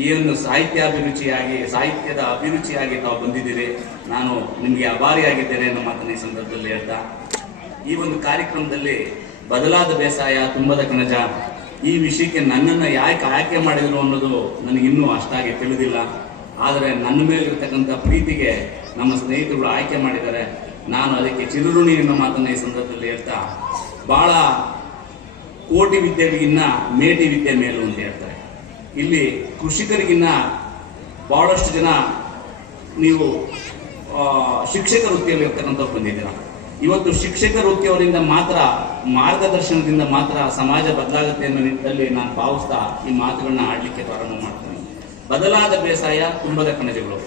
ಸಾಹಿತ್ಯ ಸಾಹಿತ್ಯಾಭಿರುಚಿಯಾಗಿ ಸಾಹಿತ್ಯದ ಅಭಿರುಚಿಯಾಗಿ ತಾವು ಬಂದಿದ್ದೀರಿ, ನಾನು ನಿಮಗೆ ಅಭಾರಿಯಾಗಿದ್ದೇನೆ ಅನ್ನೋ ಮಾತನ್ನ ಈ ಸಂದರ್ಭದಲ್ಲಿ ಹೇಳ್ತಾ. ಈ ಒಂದು ಕಾರ್ಯಕ್ರಮದಲ್ಲಿ ಬದಲಾದ ಬೇಸಾಯ, ತುಂಬದ ಕಣಜ, ಈ ವಿಷಯಕ್ಕೆ ನನ್ನನ್ನು ಯಾಕೆ ಆಯ್ಕೆ ಮಾಡಿದ್ರು ಅನ್ನೋದು ನನಗಿನ್ನೂ ಅಷ್ಟಾಗಿ ತಿಳಿದಿಲ್ಲ. ಆದರೆ ನನ್ನ ಮೇಲಿರ್ತಕ್ಕಂಥ ಪ್ರೀತಿಗೆ ನಮ್ಮ ಸ್ನೇಹಿತರು ಆಯ್ಕೆ ಮಾಡಿದ್ದಾರೆ. ನಾನು ಅದಕ್ಕೆ ಚಿರುಋಣಿ ಅನ್ನೋ ಮಾತನ್ನ ಈ ಸಂದರ್ಭದಲ್ಲಿ ಹೇಳ್ತಾ ಬಹಳ ಕೋಟಿ ವಿದ್ಯೆಗಿನ್ನ ಮೇಟಿ ವಿದ್ಯೆ ಮೇಲು ಅಂತ ಹೇಳ್ತಾರೆ. ಇಲ್ಲಿ ಕೃಷಿಕರಿಗಿನ್ನ ಬಹಳಷ್ಟು ಜನ ನೀವು ಶಿಕ್ಷಕ ವೃತ್ತಿಯಲ್ಲಿ ಇರ್ತಕ್ಕಂಥವ್ರು ಬಂದಿದ್ದೀರ. ಇವತ್ತು ಶಿಕ್ಷಕ ವೃತ್ತಿಯವರಿಂದ ಮಾತ್ರ, ಮಾರ್ಗದರ್ಶನದಿಂದ ಮಾತ್ರ ಸಮಾಜ ಬದಲಾಗುತ್ತೆ ಅನ್ನೋ ನಿಟ್ಟಿನಲ್ಲಿ ನಾನು ಭಾವಿಸ್ತಾ ಈ ಮಾತುಗಳನ್ನ ಆಡಲಿಕ್ಕೆ ಪ್ರಾರಂಭ ಮಾಡ್ತೇನೆ. ಬದಲಾದ ಬೇಸಾಯ ತುಂಬದ ಕಣಜಗಳು.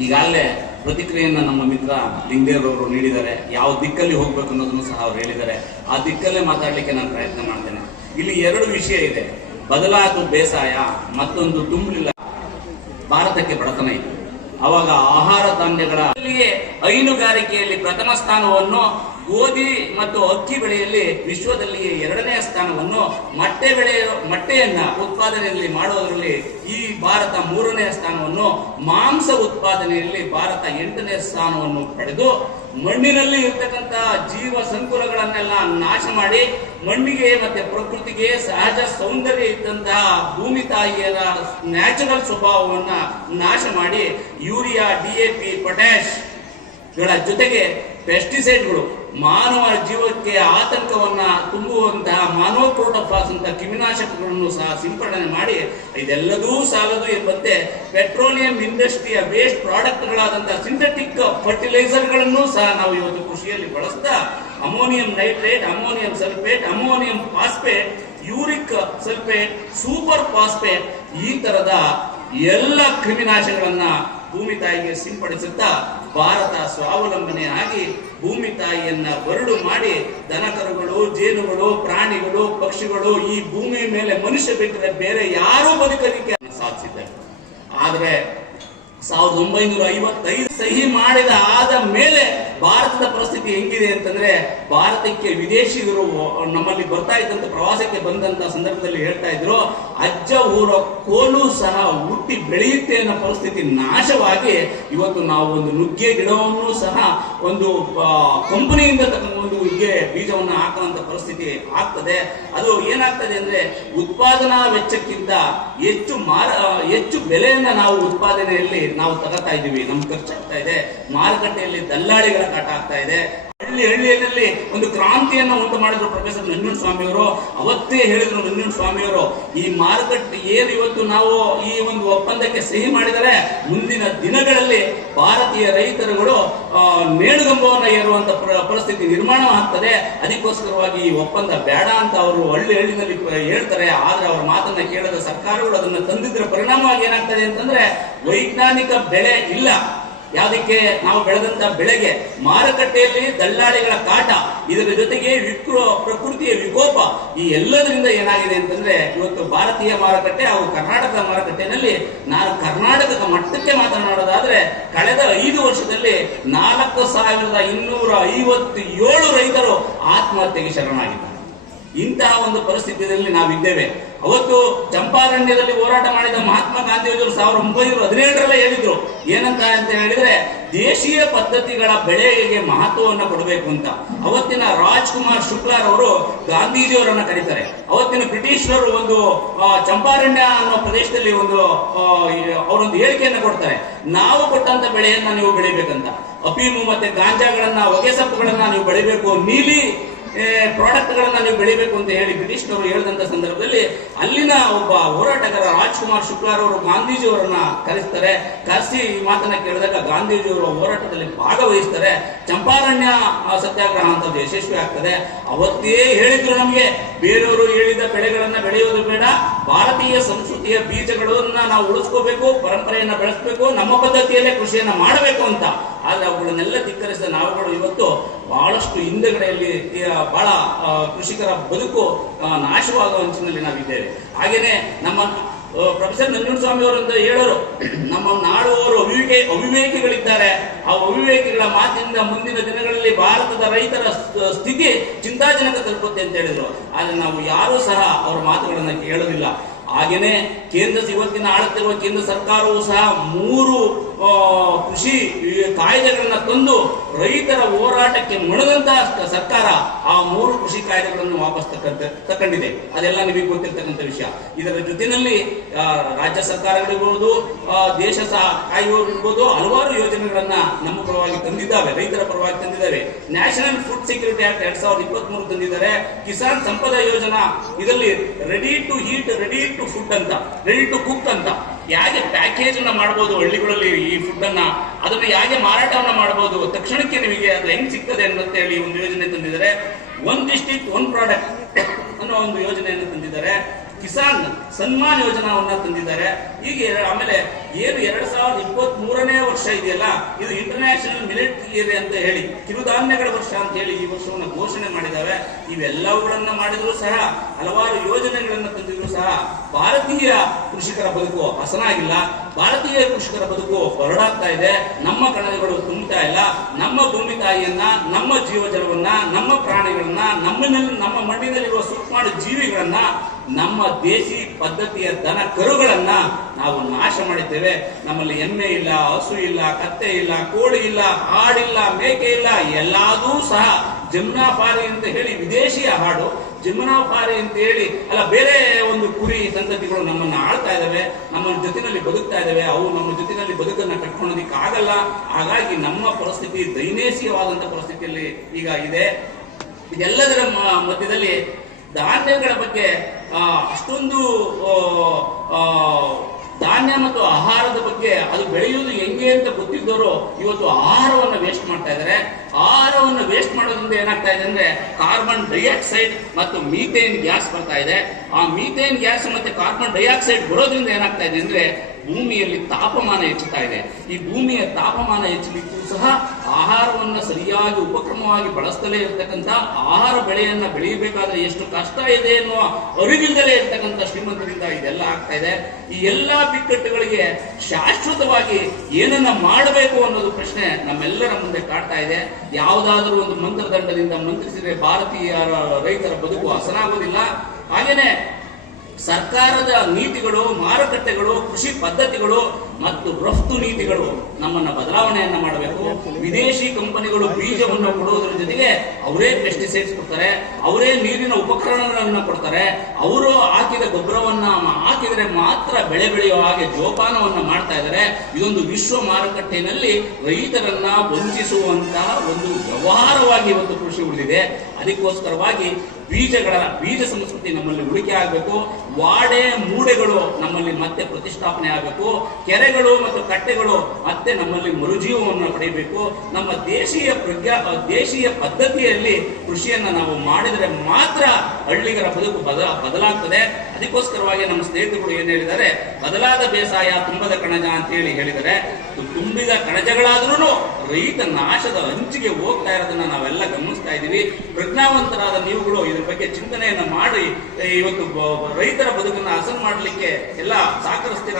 ಈಗಾಗಲೇ ಪ್ರತಿಕ್ರಿಯೆಯನ್ನು ನಮ್ಮ ಮಿತ್ರ ಲಿಂಗೇರವರು ನೀಡಿದ್ದಾರೆ. ಯಾವ ದಿಕ್ಕಲ್ಲಿ ಹೋಗ್ಬೇಕು ಅನ್ನೋದನ್ನು ಸಹ ಅವ್ರು ಹೇಳಿದ್ದಾರೆ. ಆ ದಿಕ್ಕಲ್ಲೇ ಮಾತಾಡಲಿಕ್ಕೆ ನಾನು ಪ್ರಯತ್ನ ಮಾಡ್ತೇನೆ. ಇಲ್ಲಿ ಎರಡು ವಿಷಯ ಇದೆ. ಬದಲಾದ ಬೇಸಾಯ ಮತ್ತೊಂದು ತುಂಬಲಿಲ್ಲ ಭಾರತಕ್ಕೆ ಬಡತನ ಇತ್ತು ಅವಾಗ ಆಹಾರ ಧಾನ್ಯಗಳ ಹೈನುಗಾರಿಕೆಯಲ್ಲಿ ಪ್ರಥಮ ಸ್ಥಾನವನ್ನು ಗೋಧಿ ಮತ್ತು ಅಕ್ಕಿ ಬೆಳೆಯಲ್ಲಿ ವಿಶ್ವದಲ್ಲಿಯೇ ಎರಡನೇ ಸ್ಥಾನವನ್ನು ಮೊಟ್ಟೆ ಬೆಳೆಯ ಮೊಟ್ಟೆಯನ್ನ ಉತ್ಪಾದನೆಯಲ್ಲಿ ಮಾಡುವುದರಲ್ಲಿ ಭಾರತ ಮೂರನೇ ಸ್ಥಾನವನ್ನು ಮಾಂಸ ಉತ್ಪಾದನೆಯಲ್ಲಿ ಭಾರತ ಎಂಟನೇ ಸ್ಥಾನವನ್ನು ಪಡೆದು ಮಣ್ಣಿನಲ್ಲಿ ಇರ್ತಕ್ಕಂಥ ಜೀವ ಸಂಕುಲಗಳನ್ನೆಲ್ಲ ನಾಶ ಮಾಡಿ ಮಣ್ಣಿಗೆ ಮತ್ತೆ ಪ್ರಕೃತಿಗೆ ಸಹಜ ಸೌಂದರ್ಯ ಇದ್ದಂತಹ ಭೂಮಿ ತಾಯಿಯ ನ್ಯಾಚುರಲ್ ಸ್ವಭಾವವನ್ನ ನಾಶ ಮಾಡಿ ಯೂರಿಯಾ ಡಿಎಪಿ ಪೊಟ್ಯಾಶ್ಗಳ ಜೊತೆಗೆ ಪೆಸ್ಟಿಸೈಡ್ಗಳು ಮಾನವ ಜೀವಕ್ಕೆ ಆತಂಕವನ್ನ ತುಂಬುವಂತಹ ಮಾನೋಪ್ರೋಟೋಫಾಸ್ ಅಂತ ಕ್ರಿಮಿನಾಶಕಗಳನ್ನು ಸಹ ಸಿಂಪಡಣೆ ಮಾಡಿ ಇದೆಲ್ಲದೂ ಸಾಲದು ಎಂಬಂತೆ ಪೆಟ್ರೋಲಿಯಂ ಇಂಡಸ್ಟ್ರಿಯ ವೇಸ್ಟ್ ಪ್ರಾಡಕ್ಟ್ಗಳಾದಂತಹ ಸಿಂಥೆಟಿಕ್ ಫರ್ಟಿಲೈಸರ್ಗಳನ್ನು ಸಹ ನಾವು ಇವತ್ತು ಕೃಷಿಯಲ್ಲಿ ಬಳಸ್ತಾ ammonium nitrate ammonium sulphate ammonium phosphate uric sulphate super phosphate ಈ ತರದ ಎಲ್ಲ ಕ್ರಿಮಿನಾಶಗಳನ್ನ ಭೂಮಿ ತಾಯಿಗೆ ಸಿಂಪಡಿಸುತ್ತಾ ಭಾರತ ಸ್ವಾವಲಂಬನೆ ಆಗಿ ಭೂಮಿ ತಾಯಿಯನ್ನ ಬರಡು ಮಾಡಿ ದನಕರುಗಳು, ಜೇನುಗಳು, ಪ್ರಾಣಿಗಳು, ಪಕ್ಷಿಗಳು ಈ ಭೂಮಿ ಮೇಲೆ ಮನುಷ್ಯ ಬಿಟ್ಟರೆ ಬೇರೆ ಯಾರೂ ಬದುಕಲಿಕ್ಕೆ ಸಾಧಿಸಿದ್ದಾರೆ ಆದ್ರೆ ಸಾವಿರದ ಒಂಬೈನೂರ ಐವತ್ತೈದು ಸಹಿ ಮಾಡಿದ ಆದ ಮೇಲೆ ಭಾರತದ ಪರಿಸ್ಥಿತಿ ಹೆಂಗಿದೆ ಅಂತಂದ್ರೆ ಭಾರತಕ್ಕೆ ವಿದೇಶಿಗರು ನಮ್ಮಲ್ಲಿ ಬರ್ತಾ ಇದ್ದಂತ ಪ್ರವಾಸಕ್ಕೆ ಬಂದಂತ ಸಂದರ್ಭದಲ್ಲಿ ಹೇಳ್ತಾ ಇದ್ರು, ಅಜ್ಜ ಊರ ಕೋಲು ಸಹ ಹುಟ್ಟಿ ಬೆಳೆಯುತ್ತೆ ಅನ್ನೋ ಪರಿಸ್ಥಿತಿ ನಾಶವಾಗಿ ಇವತ್ತು ನಾವು ಒಂದು ನುಗ್ಗೆ ಗಿಡವನ್ನು ಸಹ ಒಂದು ಕಂಪನಿಯಿಂದ ತಗೊಂಡು ನುಗ್ಗೆ ಬೀಜವನ್ನು ಹಾಕುವಂತ ಪರಿಸ್ಥಿತಿ ಆಗ್ತದೆ. ಅದು ಏನಾಗ್ತದೆ ಅಂದ್ರೆ ಉತ್ಪಾದನಾ ವೆಚ್ಚಕ್ಕಿಂತ ಹೆಚ್ಚು ಮಾರ ಹೆಚ್ಚು ಬೆಲೆಯನ್ನು ನಾವು ಉತ್ಪಾದನೆಯಲ್ಲಿ ನಾವು ತಗೋತಾ ಇದ್ದೀವಿ. ನಮ್ಗೆ ಖರ್ಚಾಗ್ತಾ ಇದೆ. ಮಾರುಕಟ್ಟೆಯಲ್ಲಿ ದಲ್ಲಾಳಿಗಳ ಕಾಟ ಆಗ್ತಾ ಇದೆ. ಹಳ್ಳಿ ಹಳ್ಳಿಯಲ್ಲಿ ಒಂದು ಕ್ರಾಂತಿಯನ್ನು ಉಂಟು ಮಾಡಿದ್ರು ಪ್ರೊಫೆಸರ್ ಸ್ವಾಮಿ ಸ್ವಾಮಿಯವರು. ಅವತ್ತೇ ಹೇಳಿದ್ರು ಸ್ವಾಮಿ ಸ್ವಾಮಿಯವರು, ಈ ಮಾರುಕಟ್ಟೆ ಏನು ಇವತ್ತು ನಾವು ಈ ಒಂದು ಒಪ್ಪಂದಕ್ಕೆ ಸಹಿ ಮಾಡಿದರೆ, ಮುಂದಿನ ದಿನಗಳಲ್ಲಿ ಭಾರತೀಯ ರೈತರುಗಳು ಮೇಳುಗಂಬವನ್ನು ನೇಣುಗಂಬವನ್ನು ಏರುವಂತ ಪ್ರ- ಪರಿಸ್ಥಿತಿ ನಿರ್ಮಾಣ ಆಗ್ತದೆ ಅದಕ್ಕೋಸ್ಕರವಾಗಿ ಈ ಒಪ್ಪಂದ ಬೇಡ ಅಂತ ಅವರು ಹಳ್ಳಿ ಹಳ್ಳಿನಲ್ಲಿ ಹೇಳ್ತಾರೆ. ಆದ್ರೆ ಅವ್ರ ಮಾತನ್ನ ಕೇಳದ ಸರ್ಕಾರಗಳು ಅದನ್ನ ತಂದಿದ್ರ ಪರಿಣಾಮವಾಗಿ ಏನಾಗ್ತದೆ ಅಂತಂದ್ರೆ ವೈಜ್ಞಾನಿಕ ಬೆಳೆ ಇಲ್ಲ. ಯಾವುದಕ್ಕೆ ನಾವು ಬೆಳೆದಂತ ಬೆಳೆಗೆ ಮಾರುಕಟ್ಟೆಯಲ್ಲಿ ದಲ್ಲಾಳಿಗಳ ಕಾಟ, ಇದರ ಜೊತೆಗೆ ವಿಕ್ರೋ, ಪ್ರಕೃತಿಯ ವಿಕೋಪ, ಈ ಎಲ್ಲದರಿಂದ ಏನಾಗಿದೆ ಅಂತಂದ್ರೆ ಇವತ್ತು ಭಾರತೀಯ ಮಾರುಕಟ್ಟೆ ಹಾಗೂ ಕರ್ನಾಟಕದ ಮಾರುಕಟ್ಟೆನಲ್ಲಿ ನಾನು ಕರ್ನಾಟಕದ ಮಟ್ಟಕ್ಕೆ ಮಾತನಾಡೋದಾದ್ರೆ ಕಳೆದ ಐದು ವರ್ಷದಲ್ಲಿ ನಾಲ್ಕು ಸಾವಿರದ ಇನ್ನೂರ ಐವತ್ತು ಏಳು ರೈತರು ಆತ್ಮಹತ್ಯೆಗೆ ಶರಣಾಗಿದ್ದಾರೆ. ಇಂತಹ ಒಂದು ಪರಿಸ್ಥಿತಿಯಲ್ಲಿ ನಾವಿದ್ದೇವೆ. ಅವತ್ತು ಚಂಪಾರಣ್ಯದಲ್ಲಿ ಹೋರಾಟ ಮಾಡಿದ ಮಹಾತ್ಮ ಗಾಂಧಿಯವರು ಸಾವಿರದ ಒಂಬೈನೂರ ಹದಿನೇಳರಲ್ಲೇ ಹೇಳಿದ್ರು, ಏನಂತ ಅಂತ ಹೇಳಿದ್ರೆ ದೇಶೀಯ ಪದ್ಧತಿಗಳ ಬೆಳೆಗೆ ಮಹತ್ವವನ್ನು ಕೊಡಬೇಕು ಅಂತ. ಅವತ್ತಿನ ರಾಜ್ಕುಮಾರ್ ಶುಕ್ಲಾರ್ ಅವರು ಗಾಂಧೀಜಿಯವರನ್ನ ಕರೀತಾರೆ. ಅವತ್ತಿನ ಬ್ರಿಟಿಷರು ಒಂದು ಚಂಪಾರಣ್ಯ ಅನ್ನೋ ಪ್ರದೇಶದಲ್ಲಿ ಒಂದು ಅವರೊಂದು ಹೇಳಿಕೆಯನ್ನು ಕೊಡ್ತಾರೆ. ನಾವು ಕೊಟ್ಟಂತ ಬೆಳೆಯನ್ನ ನೀವು ಬೆಳಿಬೇಕಂತ. ಅಫೀಮು ಮತ್ತೆ ಗಾಂಜಾಗಳನ್ನ ಹೊಗೆ ಸೊಪ್ಪುಗಳನ್ನ ನೀವು ಬೆಳಿಬೇಕು ನೀಲಿ ಪ್ರಾಡಕ್ಟ್ ಗಳನ್ನ ನೀವು ಬೆಳಿಬೇಕು ಅಂತ ಹೇಳಿ ಬ್ರಿಟಿಷ್ನವರು ಹೇಳಿದಂತ ಸಂದರ್ಭದಲ್ಲಿ ಅಲ್ಲಿನ ಒಬ್ಬ ಹೋರಾಟಗಾರ ರಾಜ್ಕುಮಾರ್ ಶುಕ್ಲಾರ್ ಅವರು ಗಾಂಧೀಜಿಯವರನ್ನ ಕರೆಸ್ತಾರೆ. ಕರೆಸಿ ಈ ಮಾತನ್ನ ಕೇಳಿದಾಗ ಗಾಂಧೀಜಿಯವರು ಹೋರಾಟದಲ್ಲಿ ಭಾಗವಹಿಸ್ತಾರೆ. ಚಂಪಾರಣ್ಯ ಸತ್ಯಾಗ್ರಹ ಅಂತದ್ದು ಯಶಸ್ವಿ ಆಗ್ತದೆ. ಅವತ್ತೇ ಹೇಳಿದ್ರು ನಮಗೆ, ಬೇರೆಯವರು ಹೇಳಿದ ಬೆಳೆಗಳನ್ನ ಬೆಳೆಯೋದು ಬೇಡ. ಭಾರತೀಯ ಸಂಸ್ಕೃತಿಯ ಬೀಜಗಳನ್ನ ನಾವು ಉಳಿಸ್ಕೋಬೇಕು, ಪರಂಪರೆಯನ್ನ ಬೆಳೆಸಬೇಕು, ನಮ್ಮ ಪದ್ಧತಿಯಲ್ಲೇ ಕೃಷಿಯನ್ನ ಮಾಡಬೇಕು ಅಂತ. ಆದ್ರೆ ಅವುಗಳನ್ನೆಲ್ಲ ಧಿಕ್ಕರಿಸಿದ ನಾವುಗಳು ಇವತ್ತು ಬಹಳಷ್ಟು ಹಿಂದೆಗಡೆಯಲ್ಲಿ ಬಹಳ ಕೃಷಿಕರ ಬದುಕು ನಾಶವಾಗುವ ಅಂಚಿನಲ್ಲಿ ನಾವಿದ್ದೇವೆ. ಹಾಗೆಯೇ ನಮ್ಮ ಪ್ರಮುಸ ನಂಗೂರ ಸ್ವಾಮಿ ಅವರು ಅಂತ ಹೇಳೋರು, ನಮ್ಮ ನಾಡುವವರು ಅವಿವೇಕ, ಅವಿವೇಕಿಗಳಿದ್ದಾರೆ. ಆ ಅವಿವೇಕಿಗಳ ಮಾತಿನಿಂದ ಮುಂದಿನ ದಿನಗಳಲ್ಲಿ ಭಾರತದ ರೈತರ ಸ್ಥಿತಿ ಚಿಂತಾಜನಕ ತಲುಪುತ್ತೆ ಅಂತ ಹೇಳಿದ್ರು. ಆದರೆ ನಾವು ಯಾರೂ ಸಹ ಅವರ ಮಾತುಗಳನ್ನು ಕೇಳೋದಿಲ್ಲ. ಹಾಗೇನೆ ಕೇಂದ್ರ ಇವತ್ತಿನ ಆಳುತ್ತಿರುವ ಕೇಂದ್ರ ಸರ್ಕಾರವು ಸಹ ಮೂರು ಕೃಷಿ ಕಾಯ್ದೆಗಳನ್ನು ತಂದು ರೈತರ ಹೋರಾಟಕ್ಕೆ ಮಣದಂತಹ ಸರ್ಕಾರ ಆ ಮೂರು ಕೃಷಿ ಕಾಯ್ದೆಗಳನ್ನು ವಾಪಸ್ ತಕ್ಕಂತ ಅದೆಲ್ಲ ನಿಮಗೆ ಗೊತ್ತಿರ್ತಕ್ಕಂಥ ವಿಷಯ. ಇದರ ಜೊತೆಯಲ್ಲಿ ರಾಜ್ಯ ಸರ್ಕಾರಗಳಿರ್ಬೋದು ದೇಶ ಸಹ ಕಾಯುವವರು ಇರ್ಬೋದು ಹಲವಾರು ಯೋಜನೆಗಳನ್ನ ನಮ್ಮ ಪರವಾಗಿ ತಂದಿದ್ದಾವೆ, ರೈತರ ಪರವಾಗಿ ತಂದಿದ್ದಾವೆ. ನ್ಯಾಷನಲ್ ಫುಡ್ ಸೆಕ್ಯೂರಿಟಿ ಆಕ್ಟ್ ಎರಡ್ ಸಾವಿರದ ಇಪ್ಪತ್ತ್ ಮೂರು ತಂದಿದ್ದಾರೆ. ಕಿಸಾನ್ ಸಂಪದ ಯೋಜನಾ ಇದರಲ್ಲಿ ready to heat ready to food ಅಂತ ರೆಡಿ ಟು ಕುಕ್ ಅಂತ. ಹೇಗೆ ಪ್ಯಾಕೇಜ್ ಅನ್ನ ಮಾಡಬಹುದು ಹಳ್ಳಿಗಳಲ್ಲಿ ಈ ಫುಡ್ ಅನ್ನ? ಅದನ್ನು ಹೇಗೆ ಮಾರಾಟವನ್ನ ಮಾಡಬಹುದು ತಕ್ಷಣಕ್ಕೆ ನಿಮಗೆ ಅದು ಹೆಂಗ್ ಸಿಗ್ತದೆ ಹೇಳಿ ಒಂದು ಯೋಜನೆ ತಂದಿದ್ದಾರೆ. ಒನ್ ಡಿಸ್ಟಿಕ್ ಒನ್ ಪ್ರಾಡಕ್ಟ್ ಅನ್ನೋ ಒಂದು ಯೋಜನೆಯನ್ನು ತಂದಿದ್ದಾರೆ. ಕಿಸಾನ್ ಸನ್ಮಾನ್ ಯೋಜನಾವನ್ನ ತಂದಿದ್ದಾರೆ. ಹೀಗೆ ಆಮೇಲೆ ಏನು ಎರಡ್ ಸಾವಿರದ ಇಪ್ಪತ್ತ್ ಮೂರನೇ ವರ್ಷ ಇದೆಯಲ್ಲ, ಇದು ಇಂಟರ್ನ್ಯಾಷನಲ್ ಮಿಲಿಟ್ ಇಯರ್ ಅಂತ ಹೇಳಿ, ಕಿರುಧಾನ್ಯಗಳ ವರ್ಷ ಅಂತ ಹೇಳಿ ಈ ವರ್ಷವನ್ನು ಘೋಷಣೆ ಮಾಡಿದ್ದಾವೆ ಇವೆಲ್ಲವುಗಳನ್ನ ಮಾಡಿದ್ರು ಸಹ, ಹಲವಾರು ಯೋಜನೆಗಳನ್ನು ತಂದಿದ್ರು ಸಹ, ಭಾರತೀಯ ಕೃಷಿಕರ ಬದುಕು ಹಸನಾಗಿಲ್ಲ. ಭಾರತೀಯ ಕೃಷಿಕರ ಬದುಕು ಹೊರಡಾಗ್ತಾ ಇದೆ. ನಮ್ಮ ಕಣಜಗಳು ತುಂಬುತ್ತಾ ಇಲ್ಲ. ನಮ್ಮ ಭೂಮಿ ತಾಯಿಯನ್ನ, ನಮ್ಮ ಜೀವಜಲವನ್ನ ನಮ್ಮ ಪ್ರಾಣಿಗಳನ್ನ ನಮ್ಮನಲ್ಲಿ ನಮ್ಮ ಮಣ್ಣಿನಲ್ಲಿರುವ ಸೂಕ್ಷ್ಮಾಣು ಜೀವಿಗಳನ್ನ ನಮ್ಮ ದೇಶಿ ಪದ್ಧತಿಯ ದನ ಕರುಗಳನ್ನ ನಾವು ನಾಶ ಮಾಡಿದ್ದೇವೆ. ನಮ್ಮಲ್ಲಿ ಎಮ್ಮೆ ಇಲ್ಲ, ಹಸು ಇಲ್ಲ, ಕತ್ತೆ ಇಲ್ಲ, ಕೋಳಿ ಇಲ್ಲ ಹಾಡಿಲ್ಲ ಮೇಕೆ ಇಲ್ಲ, ಎಲ್ಲದೂ ಸಹ ಜಮ್ನಾಪಾರಿ ಅಂತ ಹೇಳಿ ವಿದೇಶಿಯ ಹಾಡು ಜಮ್ನಾಪಾರಿ ಅಂತ ಹೇಳಿ, ಅಲ್ಲ, ಬೇರೆ ಒಂದು ಕುರಿ ಸಂತತಿಗಳು ನಮ್ಮನ್ನು ಆಳ್ತಾ ಇದ್ದಾವೆ ನಮ್ಮ ಜೊತಿನಲ್ಲಿ ಬದುಕ್ತಾ ಇದ್ದಾವೆ ಅವು ನಮ್ಮ ಜೊತಿನಲ್ಲಿ ಬದುಕನ್ನ ಕಟ್ಕೊಳ್ಳೋದಿಕ್ಕೆ ಆಗಲ್ಲ. ಹಾಗಾಗಿ ನಮ್ಮ ಪರಿಸ್ಥಿತಿ ದೈನೇಸಿಕವಾದಂತ ಪರಿಸ್ಥಿತಿಯಲ್ಲಿ ಈಗ ಇದೆ. ಇದೆಲ್ಲದರ ಮಧ್ಯದಲ್ಲಿ ಧಾನ್ಯಗಳ ಬಗ್ಗೆ ಅಷ್ಟೊಂದು ಧಾನ್ಯ ಮತ್ತು ಆಹಾರದ ಬಗ್ಗೆ ಅದು ಬೆಳೆಯುವುದು ಹೆಂಗೆ ಅಂತ ಗೊತ್ತಿದ್ದವರು ಇವತ್ತು ಆಹಾರವನ್ನು ವೇಸ್ಟ್ ಮಾಡ್ತಾ ಇದ್ದಾರೆ ಆಹಾರವನ್ನು ವೇಸ್ಟ್ ಮಾಡೋದ್ರಿಂದ ಏನಾಗ್ತಾ ಇದೆ ಅಂದ್ರೆ ಕಾರ್ಬನ್ ಡೈಆಕ್ಸೈಡ್ ಮತ್ತು ಮೀಥೇನ್ ಗ್ಯಾಸ್ ಬರ್ತಾ ಇದೆ. ಆ ಮೀಥೇನ್ ಗ್ಯಾಸ್ ಮತ್ತೆ ಕಾರ್ಬನ್ ಡೈಆಕ್ಸೈಡ್ ಬರೋದ್ರಿಂದ ಏನಾಗ್ತಾ ಇದೆ ಅಂದ್ರೆ ಭೂಮಿಯಲ್ಲಿ ತಾಪಮಾನ ಹೆಚ್ಚುತ್ತಾ ಇದೆ. ಈ ಭೂಮಿಯ ತಾಪಮಾನ ಹೆಚ್ಚಲಿಕ್ಕೂ ಸಹ ಆಹಾರವನ್ನು ಸರಿಯಾಗಿ ಉಪಕ್ರಮವಾಗಿ ಬಳಸ್ತಲೇ ಇರತಕ್ಕಂಥ ಆಹಾರ ಬೆಳೆಯನ್ನ ಬೆಳೆಯಬೇಕಾದ್ರೆ ಎಷ್ಟು ಕಷ್ಟ ಇದೆ ಎನ್ನುವ ಅರಿವಿಲ್ಲದಲೇ ಇರ್ತಕ್ಕಂಥ ಶ್ರೀಮಂತರಿಂದ ಇದೆಲ್ಲ ಆಗ್ತಾ ಇದೆ. ಈ ಎಲ್ಲ ಬಿಕ್ಕಟ್ಟುಗಳಿಗೆ ಶಾಶ್ವತವಾಗಿ ಏನನ್ನ ಮಾಡಬೇಕು ಅನ್ನೋದು ಪ್ರಶ್ನೆ ನಮ್ಮೆಲ್ಲರ ಮುಂದೆ ಕಾಡ್ತಾ ಇದೆ. ಯಾವುದಾದರೂ ಒಂದು ಮಂತ್ರದಂಡದಿಂದ ಮಂತ್ರಿಸಿದ್ರೆ ಭಾರತೀಯ ರೈತರ ಬದುಕು ಹಸನಾಗುವುದಿಲ್ಲ ಹಾಗೇನೆ ಸರ್ಕಾರದ ನೀತಿಗಳು, ಮಾರುಕಟ್ಟೆಗಳು, ಕೃಷಿ ಪದ್ಧತಿಗಳು ಮತ್ತು ರಫ್ತು ನೀತಿಗಳು ನಮ್ಮನ್ನ ಬದಲಾವಣೆಯನ್ನ ಮಾಡಬೇಕು. ವಿದೇಶಿ ಕಂಪನಿಗಳು ಬೀಜವನ್ನು ಕೊಡೋದ್ರ ಜೊತೆಗೆ ಅವರೇ ಪೆಸ್ಟಿಸೈಡ್ಸ್ ಕೊಡ್ತಾರೆ, ಅವರೇ ನೀರಿನ ಉಪಕರಣಗಳನ್ನು ಕೊಡ್ತಾರೆ, ಅವರು ಮ- ಹಾಕಿದರೆ ಮಾತ್ರ ಬೆಳೆ ಬೆಳೆಯುವ ಹಾಗೆ ಜೋಪಾನವನ್ನ ಮಾಡ್ತಾ ಇದ್ದಾರೆ ಇದೊಂದು ವಿಶ್ವ ಮಾರುಕಟ್ಟೆಯಲ್ಲಿ ರೈತರನ್ನ ವಂಚಿಸುವಂತಹ ಒಂದು ವ್ಯವಹಾರವಾಗಿ ಇವತ್ತು ಕೃಷಿ ಉಳಿದಿದೆ. ಅದಕ್ಕೋಸ್ಕರವಾಗಿ ಬೀಜಗಳ, ಬೀಜ ಸಂಸ್ಕೃತಿ ನಮ್ಮಲ್ಲಿ ಉಳಿಕೆ ಆಗಬೇಕು. ವಾಡೆ, ಮೂಡೆಗಳು ನಮ್ಮಲ್ಲಿ ಮತ್ತೆ ಪ್ರತಿಷ್ಠಾಪನೆ ಆಗಬೇಕು. ಕೆರೆಗಳು ಮತ್ತು ಕಟ್ಟೆಗಳು ಮತ್ತೆ ನಮ್ಮಲ್ಲಿ ಮರುಜೀವವನ್ನು ಪಡೆಯಬೇಕು. ನಮ್ಮ ದೇಶೀಯ ಪ್ರಜ್ಞಾ, ದೇಶೀಯ ಪದ್ಧತಿಯಲ್ಲಿ ಕೃಷಿಯನ್ನು ನಾವು ಮಾಡಿದರೆ ಮಾತ್ರ ಹಳ್ಳಿಗರ ಬದುಕು ಬದ, ಬದಲಾಗ್ತದೆ. ಅದಕ್ಕೋಸ್ಕರವಾಗಿ ನಮ್ಮ ಸ್ನೇಹಿತರು ಏನ್ ಹೇಳಿದ್ದಾರೆ, ಬದಲಾದ ಬೇಸಾಯ ತುಂಬದ ಕಣಜ ಅಂತ ಹೇಳಿ ಹೇಳಿದರೆ ತುಂಬಿದ ಕಣಜಗಳಾದ್ರೂ ರೈತ ನಾಶದ ಅಂಚಿಗೆ ಹೋಗ್ತಾ ಇರೋದನ್ನ ನಾವೆಲ್ಲ ಗಮನಿಸ್ತಾ ಇದ್ದೀವಿ. ಪ್ರಜ್ಞಾವಂತರಾದ ನೀವುಗಳು ಇದ್ರ ಬಗ್ಗೆ ಚಿಂತನೆಯನ್ನ ಮಾಡಿ ಇವತ್ತು ರೈತರ ಬದುಕನ್ನ ಹಸನ್ ಮಾಡಲಿಕ್ಕೆ ಎಲ್ಲ ಸಹಕರಿಸ್ತೀರ